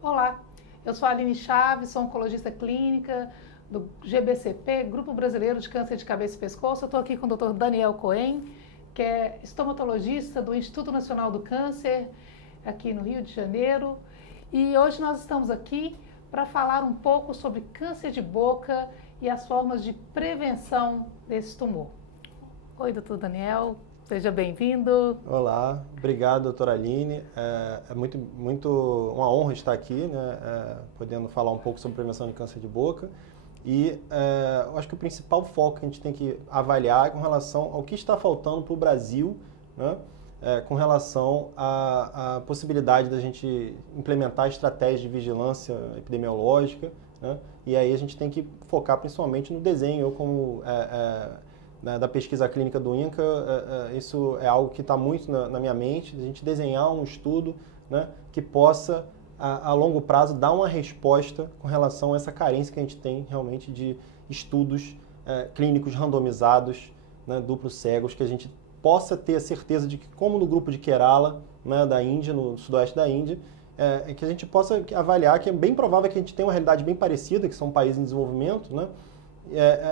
Olá, eu sou a Aline Chaves, sou oncologista clínica do GBCP, Grupo Brasileiro de Câncer de Cabeça e Pescoço. Eu estou aqui com o Dr. Daniel Cohen, que é estomatologista do Instituto Nacional do Câncer, aqui no Rio de Janeiro. E hoje nós estamos aqui para falar um pouco sobre câncer de boca e as formas de prevenção desse tumor. Oi, doutor Daniel. Seja bem-vindo. Olá, obrigado, doutora Aline. É muito uma honra estar aqui, né, podendo falar um pouco sobre prevenção de câncer de boca. E eu acho que o principal foco que a gente tem que avaliar é com relação ao que está faltando para o Brasil, né, com relação à possibilidade da gente implementar estratégias de vigilância epidemiológica, né, e aí a gente tem que focar principalmente no desenho. Eu, como da pesquisa clínica do INCA, isso é algo que está muito na minha mente, a gente desenhar um estudo, né, que possa, a longo prazo, dar uma resposta com relação a essa carência que a gente tem realmente de estudos clínicos randomizados, né, duplos cegos, que a gente possa ter a certeza de que, como no grupo de Kerala, né, da Índia, no sudoeste da Índia, que a gente possa avaliar que é bem provável que a gente tenha uma realidade bem parecida, que são países em desenvolvimento, né,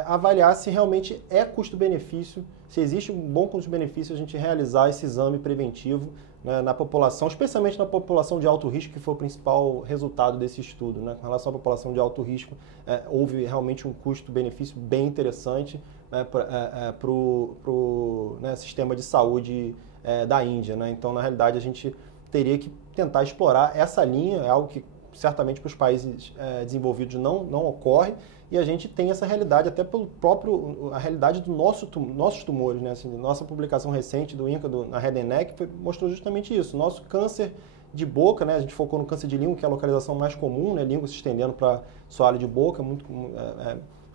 avaliar se realmente é custo-benefício, se existe um bom custo-benefício a gente realizar esse exame preventivo, né, na população, especialmente na população de alto risco, que foi o principal resultado desse estudo, né? Com relação à população de alto risco, houve realmente um custo-benefício bem interessante, né, para o sistema de saúde da Índia, né? Então, na realidade, a gente teria que tentar explorar essa linha, é algo que certamente para os países desenvolvidos não ocorre, e a gente tem essa realidade até pelo próprio, a realidade do nossos tumores, né? Assim, nossa publicação recente do INCA, na Head and Neck, mostrou justamente isso. Nosso câncer de boca, né? A gente focou no câncer de língua, que é a localização mais comum, né? Língua se estendendo para soalho de boca,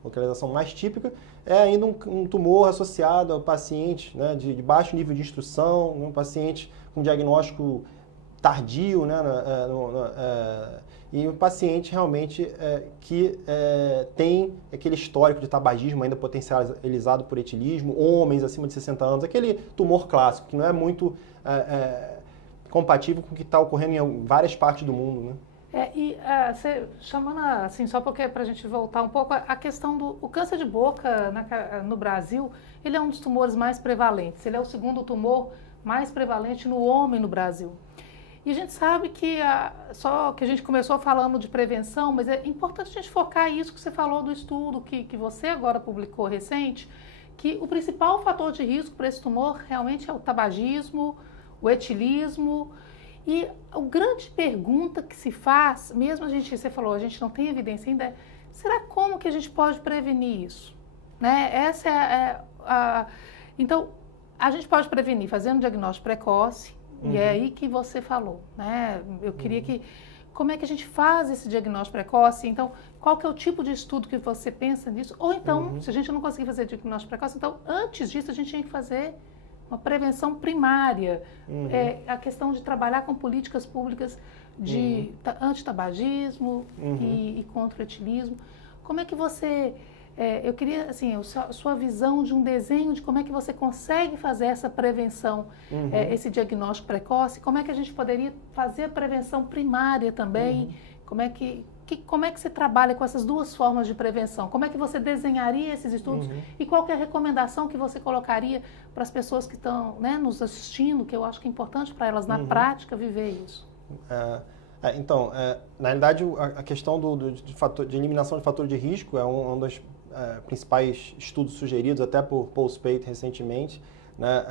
localização mais típica, é ainda um tumor associado ao paciente, né, de baixo nível de instrução, um paciente com diagnóstico tardio, né, e um paciente realmente que tem aquele histórico de tabagismo ainda potencializado por etilismo, homens acima de 60 anos, aquele tumor clássico, que não é muito compatível com o que está ocorrendo em várias partes do mundo, né? Chamando assim, só porque para a gente voltar um pouco, a questão do câncer de boca no Brasil, ele é um dos tumores mais prevalentes, ele é o segundo tumor mais prevalente no homem no Brasil. E a gente sabe que, só que a gente começou falando de prevenção, mas é importante a gente focar isso que você falou do estudo que você agora publicou recente, que o principal fator de risco para esse tumor realmente é o tabagismo, o etilismo. E a grande pergunta que se faz, mesmo você falou, a gente não tem evidência ainda, será como que a gente pode prevenir isso? Né? Então, a gente pode prevenir fazendo diagnóstico precoce. E é aí que você falou, né? Eu queria como é que a gente faz esse diagnóstico precoce? Então, qual que é o tipo de estudo que você pensa nisso? Ou então, se a gente não conseguir fazer diagnóstico precoce, então, antes disso, a gente tinha que fazer uma prevenção primária. A questão de trabalhar com políticas públicas de antitabagismo e contra o etilismo. Como é que você... eu queria, assim, a sua visão de um desenho de como é que você consegue fazer essa prevenção, esse diagnóstico precoce, como é que a gente poderia fazer a prevenção primária também, como é que você trabalha com essas duas formas de prevenção, como é que você desenharia esses estudos e qual que é a recomendação que você colocaria para as pessoas que estão, né, nos assistindo, que eu acho que é importante para elas, na prática, viver isso? Então, na realidade, a questão de eliminação de fator de risco é um dos principais estudos sugeridos até por Paul Spate recentemente, né?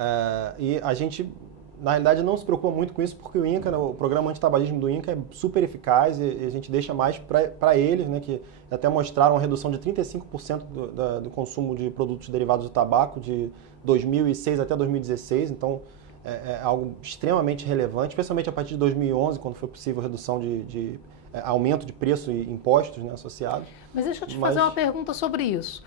E a gente, na realidade, não se preocupa muito com isso porque o INCA, né, o programa antitabagismo do INCA é super eficaz e a gente deixa mais para eles, né, que até mostraram uma redução de 35% do consumo de produtos derivados do tabaco de 2006 até 2016, então é algo extremamente relevante, especialmente a partir de 2011, quando foi possível a redução de aumento de preço e impostos, né, associados. Mas deixa eu te fazer uma pergunta sobre isso.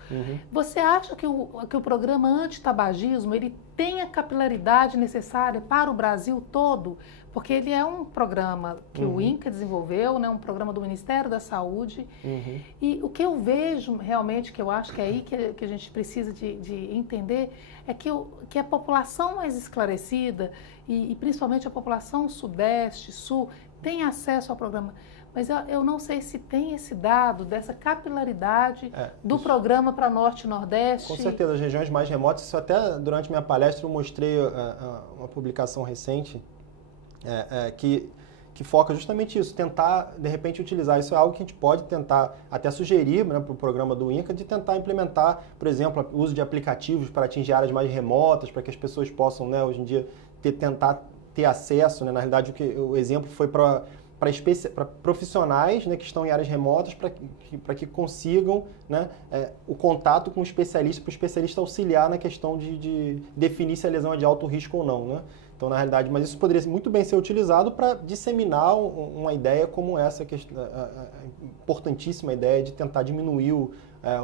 Você acha que o programa antitabagismo ele tem a capilaridade necessária para o Brasil todo? Porque ele é um programa que o INCA desenvolveu, né, um programa do Ministério da Saúde. E o que eu vejo realmente, que eu acho que é aí que a gente precisa de entender, é que a população mais esclarecida, e principalmente a população sudeste, sul, tem acesso ao programa. Mas eu não sei se tem esse dado dessa capilaridade do programa para Norte e Nordeste. Com certeza, as regiões mais remotas, isso até durante minha palestra eu mostrei uma publicação recente que foca justamente isso, tentar, de repente, utilizar. Isso é algo que a gente pode tentar até sugerir, né, para o programa do INCA, de tentar implementar, por exemplo, o uso de aplicativos para atingir áreas mais remotas, para que as pessoas possam, né, hoje em dia, tentar ter acesso. Né, na realidade, o exemplo foi para profissionais, né, que estão em áreas remotas, para que consigam, né, o contato com o especialista, para o especialista auxiliar na questão de definir se a lesão é de alto risco ou não. Né? Então, na realidade, mas isso poderia muito bem ser utilizado para disseminar uma ideia como essa, a importantíssima ideia de tentar diminuir o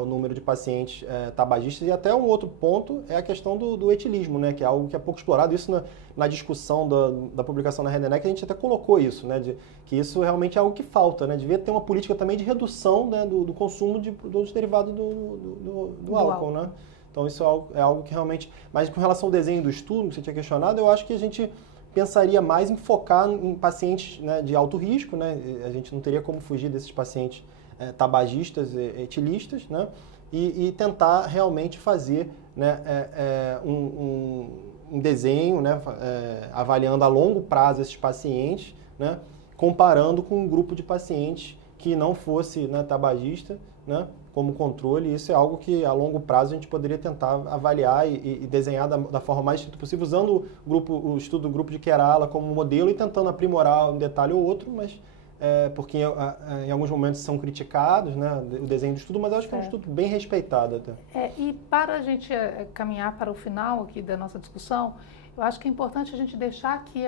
número de pacientes tabagistas. E até um outro ponto é a questão do etilismo, né, que é algo que é pouco explorado. Isso na discussão da publicação na Redenec, a gente até colocou isso, né, que isso realmente é algo que falta. Né, devia ter uma política também de redução, né, do consumo de produtos derivados do álcool, né? Então isso é algo que realmente... Mas com relação ao desenho do estudo, que você tinha questionado, eu acho que a gente pensaria mais em focar em pacientes, né, de alto risco, né? A gente não teria como fugir desses pacientes tabagistas, etilistas, né? E tentar realmente fazer, né, um desenho, né, avaliando a longo prazo esses pacientes, né, comparando com um grupo de pacientes que não fosse, né, tabagista, né, como controle. Isso é algo que a longo prazo a gente poderia tentar avaliar e desenhar da forma mais possível, usando o estudo do grupo de Kerala como modelo e tentando aprimorar um detalhe ou outro, mas porque em alguns momentos são criticados, né, o desenho do estudo, mas eu acho que é um estudo bem respeitado até. E para a gente caminhar para o final aqui da nossa discussão, eu acho que é importante a gente deixar aqui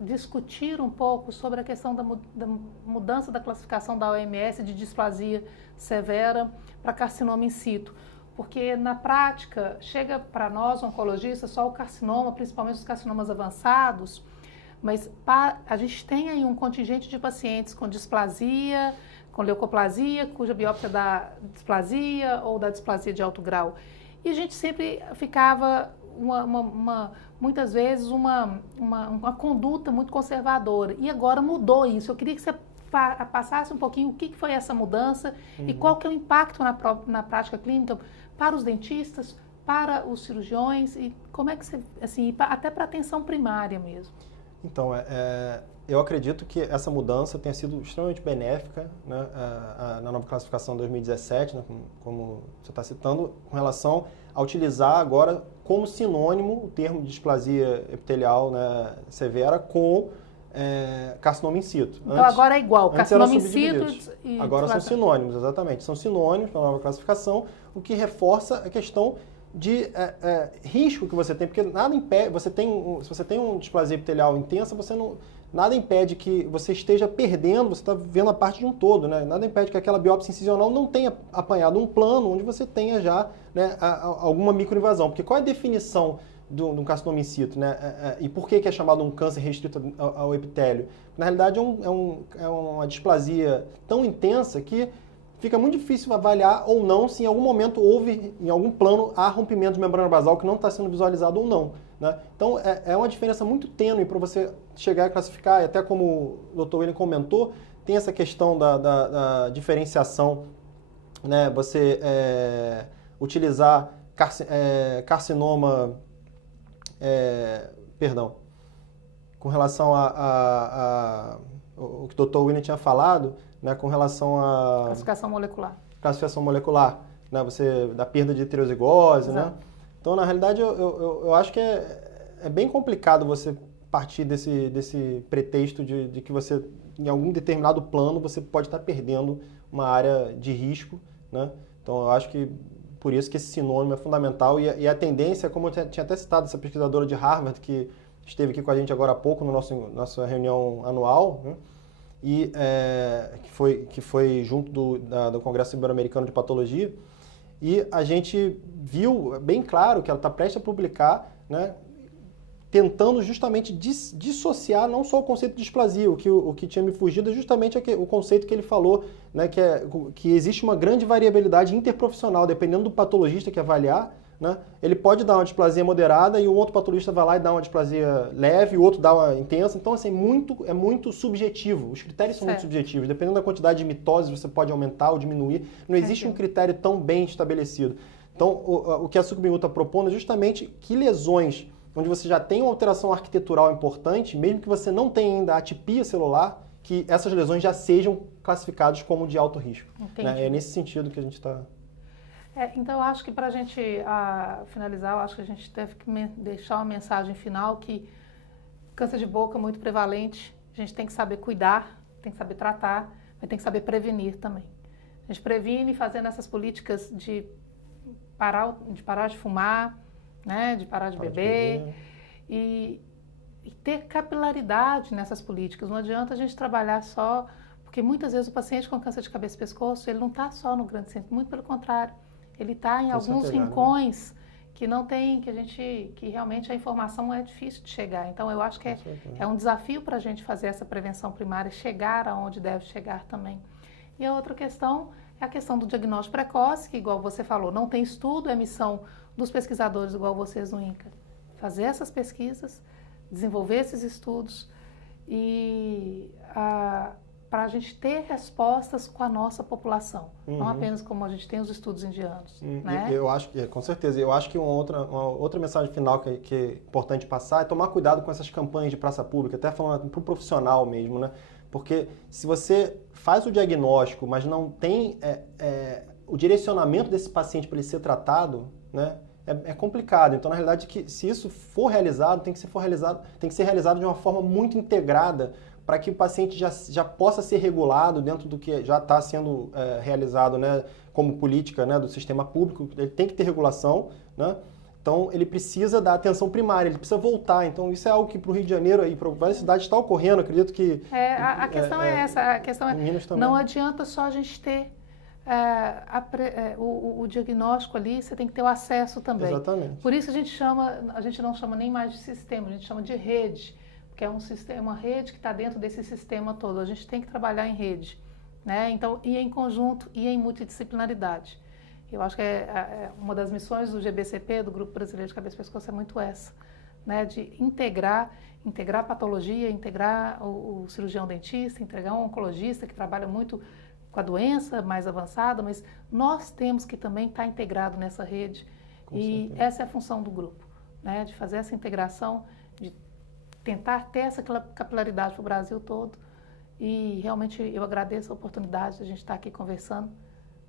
discutir um pouco sobre a questão da mudança da classificação da OMS de displasia severa para carcinoma in situ. Porque, na prática, chega para nós, oncologistas, só o carcinoma, principalmente os carcinomas avançados, mas a gente tem aí um contingente de pacientes com displasia, com leucoplasia, cuja biópsia da displasia ou da displasia de alto grau. E a gente sempre ficava... muitas vezes uma conduta muito conservadora. E agora mudou isso. Eu queria que você passasse um pouquinho o que foi essa mudança e qual que é o impacto na prática clínica para os dentistas, para os cirurgiões e como é que você, assim, até para a atenção primária mesmo. Então, eu acredito que essa mudança tenha sido extremamente benéfica, né, na nova classificação 2017, né, como você está citando, com relação a utilizar agora como sinônimo o termo de displasia epitelial, né, severa com carcinoma in situ. Então agora é igual, carcinoma in situ e agora são sinônimos, exatamente. São sinônimos para a nova classificação, o que reforça a questão de risco que você tem, porque nada impede, se você tem uma displasia epitelial intensa, nada impede que você esteja perdendo, você está vendo a parte de um todo, né? Nada impede que aquela biópsia incisional não tenha apanhado um plano onde você tenha já, né, alguma microinvasão. Porque qual é a definição de um carcinoma in situ, né? E por que é chamado um câncer restrito ao epitélio? Na realidade é uma displasia tão intensa que fica muito difícil avaliar ou não se em algum momento houve, em algum plano, há rompimento de membrana basal que não está sendo visualizado ou não. Né? Então, é uma diferença muito tênue para você chegar a classificar, e até como o Dr. William comentou, tem essa questão da diferenciação, né? Você utilizar carcinoma, com relação o que o Dr. William tinha falado, né, com relação à classificação molecular, né, da perda de heterozigose, né? Então, na realidade, eu acho que é bem complicado você partir desse pretexto de que você, em algum determinado plano, você pode estar perdendo uma área de risco, né? Então, eu acho que por isso que esse sinônimo é fundamental e a tendência, como eu tinha até citado, essa pesquisadora de Harvard, que esteve aqui com a gente agora há pouco, na nossa reunião anual, né? e que foi junto do Congresso Ibero-Americano de Patologia, e a gente viu bem claro que ela está prestes a publicar, né, tentando justamente dissociar não só o conceito de displasia, o que tinha me fugido é justamente o conceito que ele falou, né, que existe uma grande variabilidade interprofissional, dependendo do patologista que avaliar, né, ele pode dar uma displasia moderada e o outro patologista vai lá e dá uma displasia leve, o outro dá uma intensa. Então, assim, é muito subjetivo. Os critérios são muito subjetivos. Dependendo da quantidade de mitoses, você pode aumentar ou diminuir. Não existe um critério tão bem estabelecido. Então, o que a Sucubingu está propondo é justamente que lesões onde você já tem uma alteração arquitetural importante, mesmo que você não tenha ainda atipia celular, que essas lesões já sejam classificadas como de alto risco. Né? É nesse sentido que a gente está... Então, eu acho que para a gente finalizar, eu acho que a gente deve deixar uma mensagem final que câncer de boca é muito prevalente, a gente tem que saber cuidar, tem que saber tratar, mas tem que saber prevenir também. A gente previne fazendo essas políticas de parar de fumar, né, de parar de beber e ter capilaridade nessas políticas. Não adianta a gente trabalhar só, porque muitas vezes o paciente com câncer de cabeça e pescoço, ele não está só no grande centro, muito pelo contrário. Ele está em alguns rincões que não tem, que realmente a informação é difícil de chegar. Então, eu acho que é um desafio para a gente fazer essa prevenção primária, chegar aonde deve chegar também. E a outra questão é a questão do diagnóstico precoce, que, igual você falou, não tem estudo, é missão dos pesquisadores, igual vocês no INCA, fazer essas pesquisas, desenvolver esses estudos e para a gente ter respostas com a nossa população, não apenas como a gente tem os estudos indianos. Né? Eu acho que, com certeza, eu acho que uma outra mensagem final que é importante passar é tomar cuidado com essas campanhas de praça pública, até falando para o profissional mesmo, né? Porque se você faz o diagnóstico, mas não tem o direcionamento desse paciente para ele ser tratado, né? É complicado. Então, na realidade, se isso for realizado, tem que ser realizado de uma forma muito integrada para que o paciente já possa ser regulado dentro do que já está sendo realizado, né, como política, né, do sistema público. Ele tem que ter regulação, né? Então, ele precisa da atenção primária, ele precisa voltar. Então, isso é algo que para o Rio de Janeiro e para várias cidades está ocorrendo. Acredito que... A questão é essa. A questão é, não adianta só a gente ter o diagnóstico ali, você tem que ter o acesso também. Exatamente. Por isso a gente não chama nem mais de sistema, a gente chama de rede, porque é uma rede que está dentro desse sistema todo. A gente tem que trabalhar em rede, né? Então, e em conjunto e em multidisciplinaridade. Eu acho que uma das missões do GBCP, do Grupo Brasileiro de Cabeça e Pescoço, é muito essa, né? De integrar a patologia, integrar o cirurgião dentista, integrar um oncologista que trabalha muito com a doença mais avançada, mas nós temos que também estar integrado nessa rede. E essa é a função do grupo, né? De fazer essa integração, de tentar ter essa capilaridade para o Brasil todo. E realmente eu agradeço a oportunidade de a gente estar aqui conversando,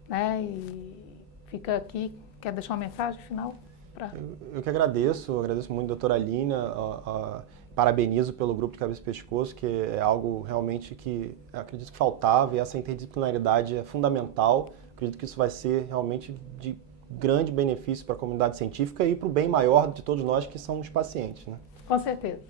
né? E fica aqui, quer deixar uma mensagem final? Eu que agradeço muito a doutora Alina, parabenizo pelo grupo de cabeça e pescoço, que é algo realmente que acredito que faltava, e essa interdisciplinaridade é fundamental. Acredito que isso vai ser realmente de grande benefício para a comunidade científica e para o bem maior de todos nós, que são os pacientes, né? Com certeza.